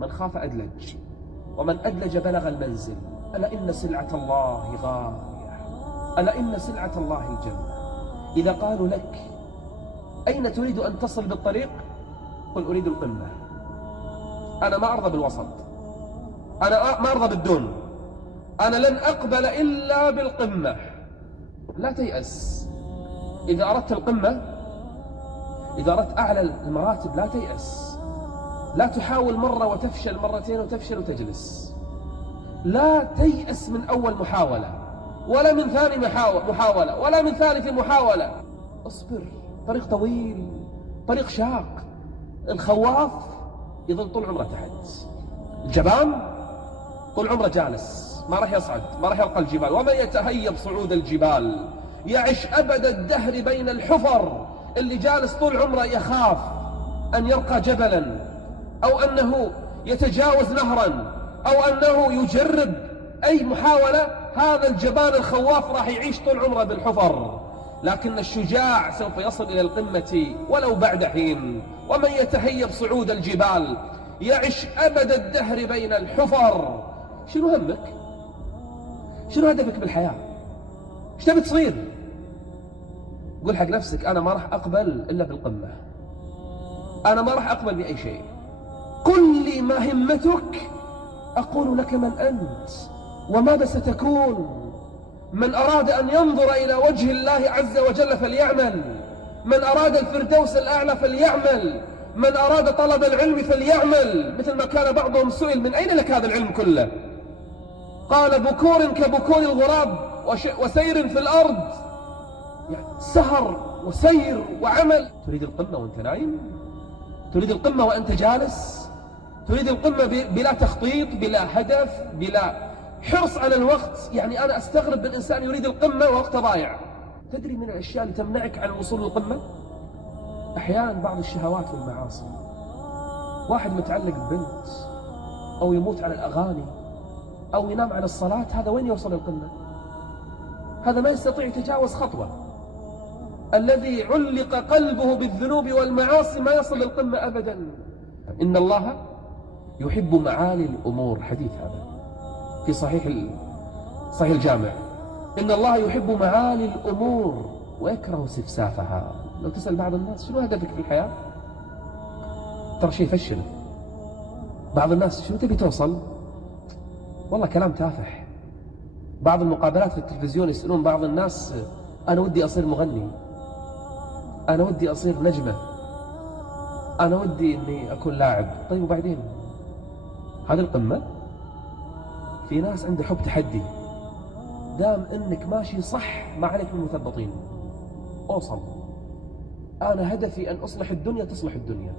من خاف أدلج، ومن أدلج بلغ المنزل. ألا إن سلعة الله غالية، ألا إن سلعة الله الجنة. إذا قالوا لك أين تريد أن تصل بالطريق؟ قل أريد القمة. أنا ما أرضى بالوسط، أنا ما أرضى بالدون، أنا لن أقبل إلا بالقمة. لا تيأس. إذا أردت القمة، إذا أردت أعلى المراتب، لا تيأس. لا تحاول مرة وتفشل، مرتين وتفشل وتجلس. لا تيأس من أول محاولة، ولا من ثاني محاولة، ولا من ثالث محاولة. اصبر، طريق طويل، طريق شاق. الخواف يظل طول عمره تحت، الجبان طول عمره جالس، ما راح يصعد، ما راح يرقى الجبال. ومن يتهيب صعود الجبال يعش أبد الدهر بين الحفر. اللي جالس طول عمره يخاف أن يرقى جبلا، أو أنه يتجاوز نهرا، أو أنه يجرب أي محاولة، هذا الجبان الخواف راح يعيش طول عمره بالحفر. لكن الشجاع سوف يصل إلى القمة ولو بعد حين. ومن يتهيب صعود الجبال يعش أبد الدهر بين الحفر. شنو همك؟ شنو هدفك بالحياة؟ ايش تبي تصير؟ قول حق نفسك أنا ما راح أقبل إلا بالقمة، أنا ما راح أقبل بأي شيء. قل لي ما همتك أقول لك من أنت وماذا ستكون. من أراد أن ينظر إلى وجه الله عز وجل فليعمل، من أراد الفردوس الأعلى فليعمل، من أراد طلب العلم فليعمل. مثل ما كان بعضهم سئل من أين لك هذا العلم كله؟ قال بكور كبكور الغراب وسير في الأرض. يعني سهر وسير وعمل. تريد القمة وأنت نايم؟ تريد القمة وأنت جالس؟ تريد القمة بلا تخطيط، بلا هدف، بلا حرص على الوقت؟ يعني أنا أستغرب من إنسان يريد القمة ووقته ضايع. تدري من الأشياء اللي تمنعك عن الوصول للقمة؟ أحيانا بعض الشهوات والمعاصي. واحد متعلق ببنت، أو يموت على الأغاني، أو ينام عن الصلاة، هذا وين يوصل للقمة؟ هذا ما يستطيع يتجاوز خطوة. الذي علق قلبه بالذنوب والمعاصي ما يصل للقمة أبدا. إن الله يحب معالي الأمور، حديث هذا في صحيح الجامع. إن الله يحب معالي الأمور ويكره سفسافها. لو تسأل بعض الناس شنو هدفك في الحياة؟ ترى شيء يفشل. بعض الناس شنو تبي توصل؟ والله كلام تافه. بعض المقابلات في التلفزيون يسألون بعض الناس أنا ودي أصير مغني، أنا ودي أصير نجمة، أنا ودي أني أكون لاعب. طيب وبعدين؟ هذه القمة؟ في ناس عنده حب تحدي، دام أنك ماشي صح ما عليك من المثبطين. أوصل. أنا هدفي أن أصلح الدنيا تصلح الدنيا.